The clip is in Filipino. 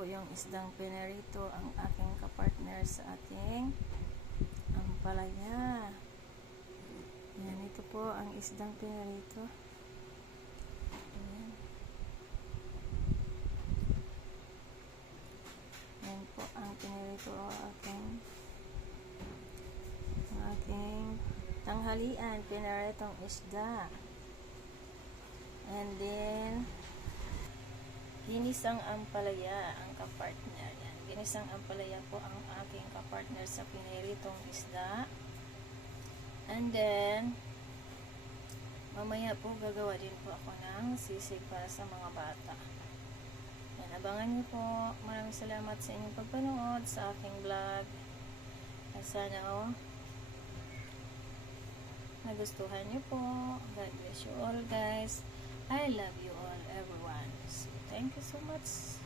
po yung isdang pinarito ang aking kapartner sa ating ampalaya. Yan, ito po ang isdang pinarito. Ayan. Yan po ang pinarito o aking tanghalian. Pinaritong isda. And then ginisang ampalaya ang kapartner. Yan. Ginisang ampalaya po ang aking kapartner sa piniritong isda. And then mamaya po gagawa din po ako ng sisig para sa mga bata. Yan, abangan niyo po. Maraming salamat sa inyong pagpanood sa aking vlog. At sana nagustuhan niyo po. God bless you all, guys. I love you all, everyone. So, thank you so much.